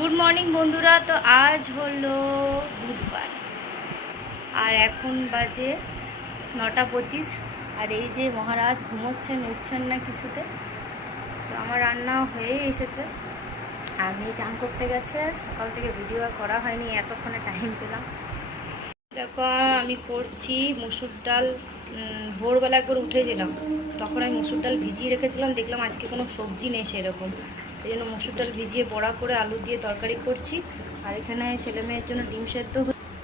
Good morning বন্ধুরা। তো আজ হলো বুধবার আর এখন বাজে 9:25। আর এই যে মহারাজ ঘুমোচ্ছেন, উঠছেন না কিছুতে। তো আমার রান্না হয়ে এসেছে, আমি চান করতে গেছে। সকাল থেকে ভিডিও করা হয়নি, এতক্ষণে টাইম পেলাম। দেখো আমি করছি মসুর ডাল। ভোরবেলা একবার উঠেছিলাম, তখন আমি মসুর ডাল ভিজিয়ে রেখেছিলাম, দেখলাম আজকে কোনো সবজি নেই সেরকম। এই জন্য মসুর ডাল ভিজিয়ে বড়া করে আলু দিয়ে তরকারি করছি। আর এখানে ছেলে মেয়ের জন্য ডিম সেদ্ধ।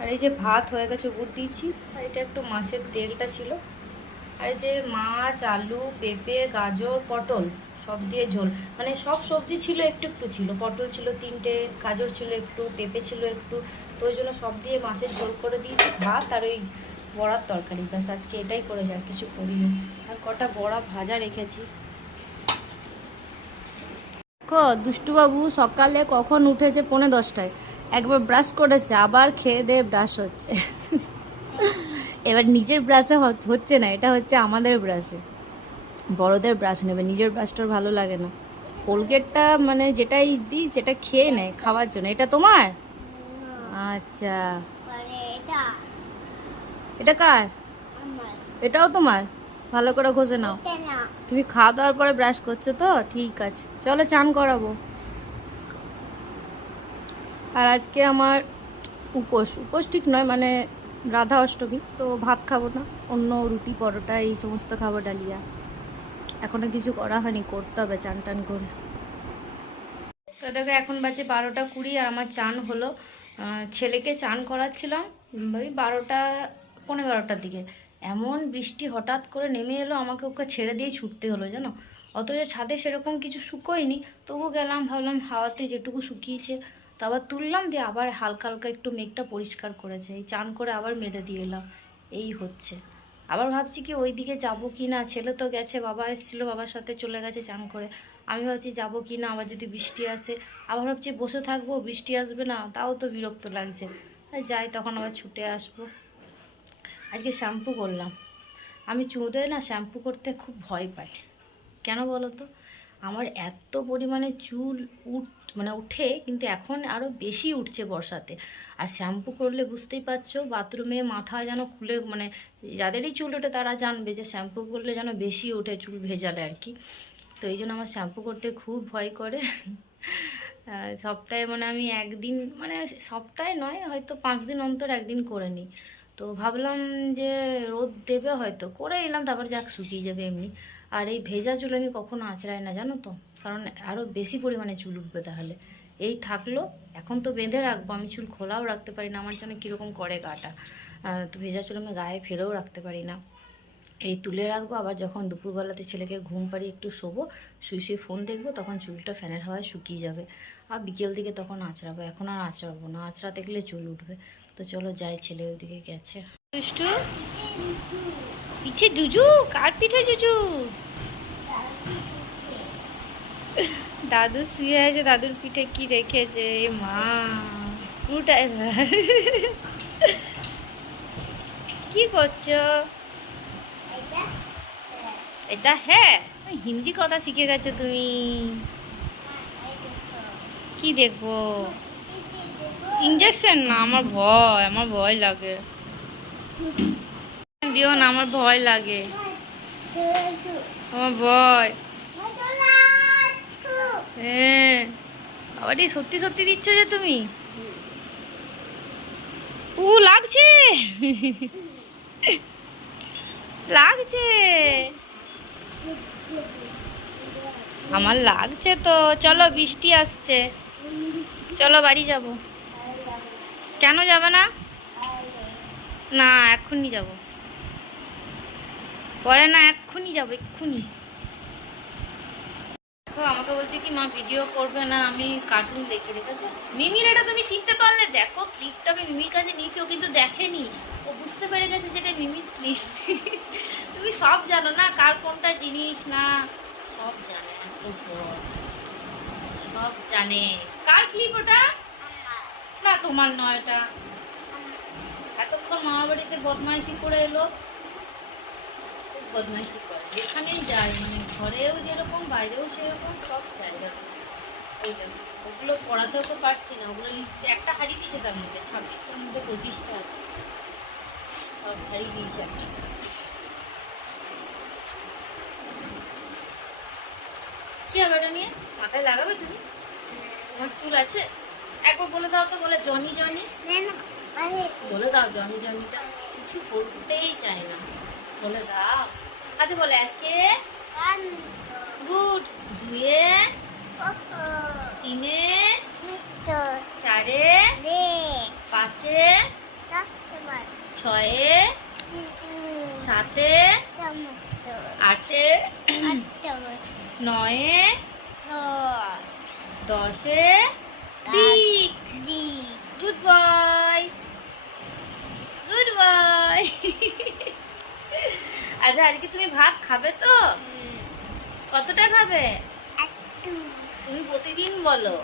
আর এই যে ভাত হয়ে গেছে, উপর দিয়েছি। আর এটা একটু মাছের তেলটা ছিল। আর এই যে মাছ, আলু, পেঁপে, গাজর, পটল সব দিয়ে ঝোল। মানে সব সবজি ছিল, একটু একটু ছিল। পটল ছিল 3টে, গাজর ছিল একটু, পেঁপে ছিল একটু। তো ওই জন্য সব দিয়ে মাছের ঝোল করে দিয়েছি। ভাত আর ওই বড়ার তরকারি, ব্যাস আজকে এটাই করে যায়, কিছু করিনি। আর কটা বড়া ভাজা রেখেছি। দেখো দুষ্টুবাবু সকালে কখন উঠেছে, 9:45। একবার ব্রাশ করেছে, আবার খেয়ে দিয়ে ব্রাশ হচ্ছে। এবার নিজের ব্রাশে হচ্ছে না, এটা হচ্ছে আমাদের ব্রাশে। বড়দের ব্রাশ নেবে, নিজের ব্রাশটার ভালো লাগে না। কোলগেটটা মানে যেটাই দিই সেটা খেয়ে নেয় খাওয়ার জন্য। এটা তোমার? আচ্ছা, এটা কার? এটাও তোমার? ভালো করে ঘষে নাও। তুমি খাওয়া দাওয়ার পরে ব্রাশ করছো তো? ঠিক আছে, চলো চান করাবো। আর আজকে আমার উপোস ঠিক নয়, মানে রাধা অষ্টমী, তো ভাত খাবো না, অন্য রুটি পরোটা এই সমস্ত খাবো, ডালিয়া। এখনো কিছু করা হয়নি, করতে হবে চান টান করে। তো দেখো এখন বাজে 12:20 আর আমার চান হলো। ছেলেকে চান করাচ্ছিলাম ওই 12টা, 12:15টার দিকে। এমন বৃষ্টি হঠাৎ করে নেমে এলো, আমাকে ওকে ছেড়ে দিয়ে ছুটতে হলো জানো। অথচ ছাদে সেরকম কিছু শুকোয়নি, তবু গেলাম, ভাবলাম হাওয়াতে যেটুকু শুকিয়েছে তো আবার তুললাম, দিয়ে আবার হালকা হালকা একটু মেঘটা পরিষ্কার করেছে। এই চান করে আবার মেলে দিয়ে এলাম, এই হচ্ছে। আবার ভাবছি কি ওই দিকে যাবো কি না, ছেলে তো গেছে, বাবা এসেছিলো, বাবার সাথে চলে গেছে চান করে। আমি ভাবছি যাবো কি না, আবার যদি বৃষ্টি আসে। আবার ভাবছি বসে থাকবো, বৃষ্টি আসবে না, তাও তো বিরক্ত লাগছে। যাই, তখন আবার ছুটে আসবো। আজকে শ্যাম্পু করলাম। আমি চুলে না শ্যাম্পু করতে খুব ভয় পাই। কেন বলো তো? আমার এত পরিমাণে চুল ওঠে, কিন্তু এখন আরও বেশি উঠছে বর্ষাতে। আর শ্যাম্পু করলে বুঝতেই পারছো, বাথরুমে মাথা যেন খুলে, মানে যাদেরই চুল ওঠে তারা জানবে যে শ্যাম্পু করলে যেন বেশি ওঠে, চুল ভেজালে আর কি। তো এই জন্য আমার শ্যাম্পু করতে খুব ভয় করে। সপ্তাহে মানে আমি একদিন, মানে সপ্তাহে নয়, হয়তো 5 দিন অন্তর একদিন করে নিই। তো ভাবলাম যে রোদ দেবে, হয়তো করে নিলাম, তারপর যাক শুকিয়ে যাবে এমনি। আর এই ভেজা চুল আমি কখনো আঁচড়াই না জানো তো, কারণ আরও বেশি পরিমাণে চুল উঠবে তাহলে। এই থাকলো, এখন তো বেঁধে রাখবো, আমি চুল খোলাও রাখতে পারি না, আমার যেন কীরকম করে গাটা। তো ভেজা চুল আমি গায়ে ফেলেও রাখতে পারি না, এই তুলে রাখবো। আবার যখন দুপুরবেলাতে ছেলেকে ঘুম পাড়িয়ে একটু শোবো, শুয়ে ফোন দেখবো, তখন চুলটা ফ্যানের হাওয়ায় শুকিয়ে যাবে। আর বিকেল দিকে তখন আঁচড়াবো, এখন আর আঁচড়াবো না, আঁচড়াতে গেলে চুল উঠবে। তো চলো যাই, ছেলে ওইদিকে গেছে। দুষ্টু পিঠে জুজু, কার পিঠে জুজু? দাদু শুয়ে আছে, দাদুর পিঠে কি রেখেছে মা? Screw driver. কি করছো? এটা হ্যাঁ, হিন্দি কথা শিখে গেছো তুমি। কি দেখবো? ইঞ্জেকশন না, আমার ভয় লাগে। দিও না, আমার ভয় লাগে, আমার ভয়। হ্যাঁ, আবার সত্যি সত্যি দিচ্ছ যে তুমি। লাগছে। লাগছে, আমার লাগছে তো। চলো বৃষ্টি আসছে, চলো বাড়ি যাব। কেন যাবে না? না এক্ষুনি যাব, পরে না, এক্ষুনি যাবো, এক্ষুনি। আমাকে বলছে কি মা ভিডিও করবে না, আমি কার্টুন দেখি। দেখেছো মিমির, এটা তুমি চিনতে পারলে? দেখো ক্লিপটা আমি মিমির কাছে নিয়েছি, ও কিন্তু দেখেনি, ও বুঝতে পেরে গেছে যেটা মিমির ক্লিপ। তুমি সব জানো না, কার কোনটা জিনিস না, সব জানে, সব জানে। কার ক্লিপ ওটা? না তোমার নয়, এটা এতক্ষণ মামা বাড়িতে বদমাইশি করে এলো, বদমাইশি করে যেখানেই যায়, মানে ঘরেও যেরকম বাইরেও সেরকম, সব জায়গা। এই ওগুলো পড়াতেও তো পারছি না, ওগুলো লিখতে একটা হারিয়ে দিয়েছে, তার মধ্যে 26টার মধ্যে 25টা আছে, সব হারিয়ে দিয়েছে একটা। কি হবে এটা নিয়ে? মাথায় লাগাবে তুমি? তোমার চুল আছে? একবার বলে দাও তো, বলে জনি জনি বলে দাও। জনি জনিটা কিছু বলতেই চায় না, বলে দাও। আচ্ছা বলে, একে গুড, দুয়ে তিনে চারে পাঁচে ছয়ে সাতে আটে নয়ে দশে দিক। Good boy, good boy. আচ্ছা আজকে তুমি ভাত খাবে তো? কতটা খাবে? তুমি প্রতিদিন বলো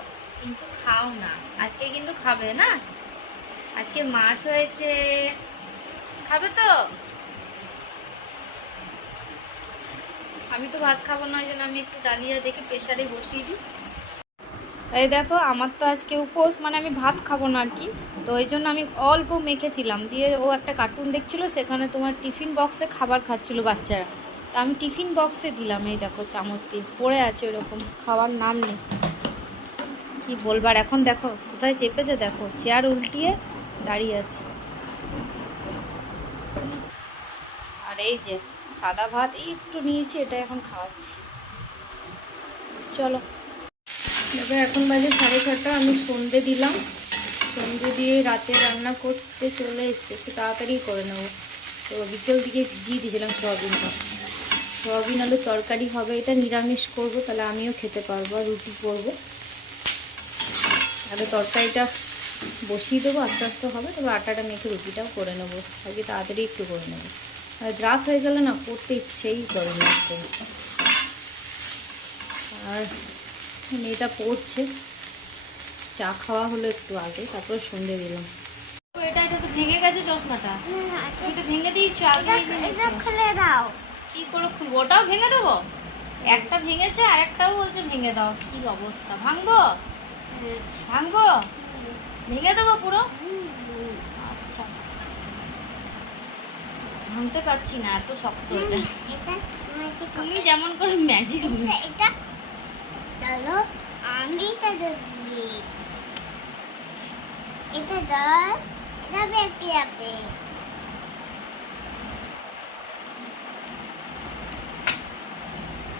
কিন্তু খাও না, আজকে কিন্তু খাবে না। আজকে মাছ হয়েছে, খাবে তো? আমি তো ভাত খাবো না, ওই জন্য আমি একটু ডালিয়া দেখে প্রেশারে বসিয়ে দিই। এই দেখো, আমার তো আজকে উপোস, মানে আমি ভাত খাবো না আর কি, তো এই জন্য আমি অল্প মেখেছিলাম, দিয়ে ও একটা কার্টুন দেখছিল, সেখানে তোমার টিফিন বক্সে খাবার খাচ্ছিল বাচ্চারা, তা আমি টিফিন বক্সে দিলাম। এই দেখো চামচ দিয়ে পড়ে আছে, ওরকম খাওয়ার নাম নেই, কি বলবার। এখন দেখো কোথায় চেপেছে, দেখো চেয়ার উল্টিয়ে দাঁড়িয়ে আছে। আর এই যে সাদা ভাত এই একটু নিয়েছি, এটা এখন খাওয়াচ্ছি। চলো দেখো, এখন বাজে 6:30, আমি সন্ধে দিলাম, সন্ধে দিয়ে রাতে রান্না করতে চলে এসছে, একটু তাড়াতাড়ি করে নেবো। তো বিকেল দিকে ভিজিয়ে দিয়েছিলাম সোয়াবিনটা, সোয়াবিন আলু তরকারি হবে, এটা নিরামিষ করব, তাহলে আমিও খেতে পারবো, আর রুটি করবো। আগে তরকারিটা বসিয়ে দেবো, আস্তে আস্তে হবে, তারপর আটাটা মেখে রুটিটাও করে নেবো, আজকে তাড়াতাড়ি একটু করে নেবো। আর রাত হয়ে গেলে না করতে ইচ্ছেই করে না। আর মেয়েটা পড়ছে, চা খাওয়া হলো একটু আগে, তারপর সন্ধে দিলাম। এটা তো ভেঙে গেছে চশমাটা, তুমি তো ভেঙে দিয়েছো আগে। খুলে দাও। কি করে খুলবো? ওটাও ভেঙে দেবো? একটা ভেঙেছে আর একটাও বলছে ভেঙে দাও, কি অবস্থা! ভাঙবো? ভাঙবো? ভেঙে দেবো পুরো? আচ্ছা, ভাঙতে পারছি না, এত শক্ত এটা। তুমি যেমন করে ম্যাজিক এটা ধরো, আমি তো এটা ধর যাবে কি আপনি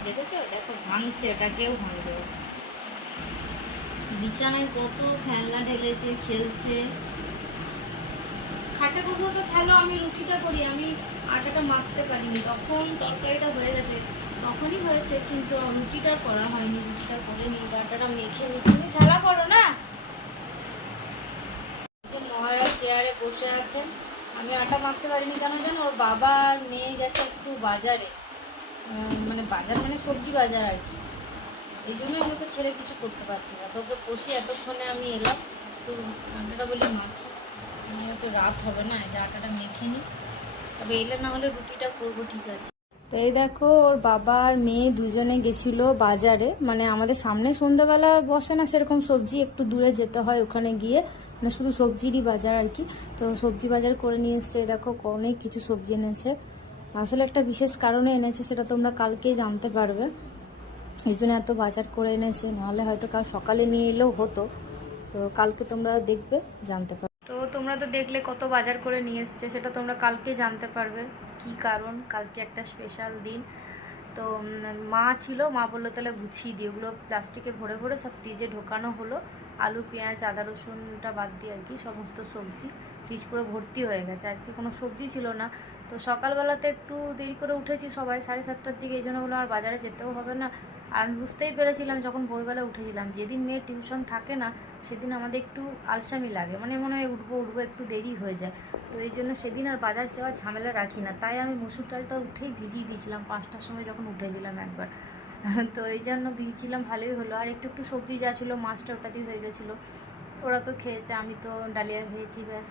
দেখেছো? দেখো ভাঙছে, ওটাকেও ভাঙবে। বিছানায় কত খেলনা ঢেলেছে, খেলছে। খাটে বসে বসে খেলো, আমি রুটিটা করি, আমি আটাটা মাখতে পারিনি, তখন তরকারিটা হয়ে গেছে, তখনই হয়েছে, কিন্তু রুটিটা করা হয়নি, রুটিটা করে নি, আটাটা মেখে নি। তুমি খেলা করো না। মহারাজ চেয়ারে বসে আছেন, আমি আটা মাখতে পারিনি কেন জানো? ওর বাবা আর মেয়ে গেছে একটু বাজারে, মানে বাজার মানে সবজি বাজার আর কি, এই জন্য আমি ওকে ছেড়ে কিছু করতে পারছি না। তোকে বসি এতক্ষণে আমি এলাম, একটু আটাটা বলি মাখি, তো রাত হবে না, এই আটাটা মেখে নিই, তবে এলে না হলে রুটিটা করবো, ঠিক আছে। তো এই দেখো, ওর বাবা আর মেয়ে দুজনে গেছিলো বাজারে, মানে আমাদের সামনে সন্ধ্যাবেলা বসে না সেরকম সবজি, একটু দূরে যেতে হয়, ওখানে গিয়ে মানে শুধু সবজিরই বাজার আর কি। তো সবজি বাজার করে নিয়ে এসছে, দেখো অনেক কিছু সবজি এনেছে, আসলে একটা বিশেষ কারণে এনেছে, সেটা তোমরা কালকেই জানতে পারবে, এই জন্য এত বাজার করে এনেছে, নাহলে হয়তো কাল সকালে নিয়ে এলেও হতো, তো কালকে তোমরা দেখবে, জানতে পারবে। তো তোমরা তো দেখলে কত বাজার করে নিয়ে এসছে, সেটা তোমরা কালকে জানতে পারবে কি কারণ, কালকে একটা স্পেশাল দিন। তো মা ছিল, মা বললো তাহলে গুছিয়ে দিই, ওগুলো প্লাস্টিকে ভরে ভরে সব ফ্রিজে ঢোকানো হলো, আলু পেঁয়াজ আদা রসুনটা বাদ দিয়ে আর কি, সমস্ত সবজি ফ্রিজ পুরো ভর্তি হয়ে গেছে। আজকে কোনো সবজি ছিল না, তো সকালবেলাতে একটু দেরি করে উঠেছি সবাই, 7:30টার দিকে, এই জন্য বললাম আর বাজারে যেতেও হবে না। আর আমি বুঝতেই পেরেছিলাম যখন ভোরবেলা উঠেছিলাম, যেদিন মেয়ের টিউশন থাকে না সেদিন আমাদের একটু আলসামি লাগে, মানে মনে হয় উঠবো একটু দেরি হয়ে যায়, তো এই জন্য সেদিন আর বাজার যাওয়ার ঝামেলা রাখি না। তাই আমি মসুর ডালটা উঠেই ভিজিয়ে দিয়েছিলাম 5টার সময় যখন উঠেছিলাম একবার, তো এই জন্য ভিজিয়েছিলাম, ভালোই হলো। আর একটু একটু সবজি যা ছিল, মাছটা ওটাতেই হয়ে গেছিলো, ওরা তো খেয়েছে, আমি তো ডালিয়া খেয়েছি ব্যাস।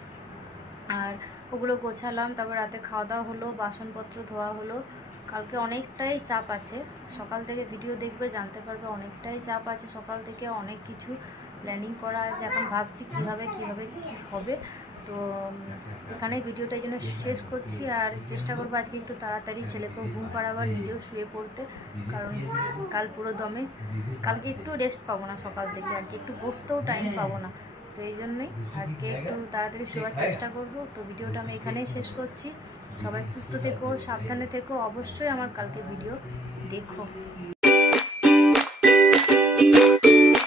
আর ওগুলো গোছালাম, তারপর রাতে খাওয়া দাওয়া হলো, বাসনপত্র ধোয়া হলো। কালকে অনেকটাই চাপ আছে, সকাল থেকে ভিডিও দেখবে জানতে পারবে, অনেকটাই চাপ আছে সকাল থেকে, অনেক কিছু প্ল্যানিং করা আছে, এখন ভাবছি কীভাবে কী হবে। তো এখানেই ভিডিওটা এই জন্য শেষ করছি, আর চেষ্টা করবো আজকে একটু তাড়াতাড়ি ছেলেকেও ঘুম পাড়াবার, নিজেও শুয়ে পড়তে, কারণ কাল পুরো দমে, কালকে একটু রেস্ট পাবো না সকাল থেকে, আর কি একটু বসতেও টাইম পাবো না। তো এই জন্যই আজকে একটু তাড়াতাড়ি শোয়ার চেষ্টা করব। তো ভিডিওটা আমি এখানেই শেষ করছি। সবাই সুস্থ থেকো, সাবধানে থেকো, অবশ্যই আমার কালকে ভিডিও দেখো।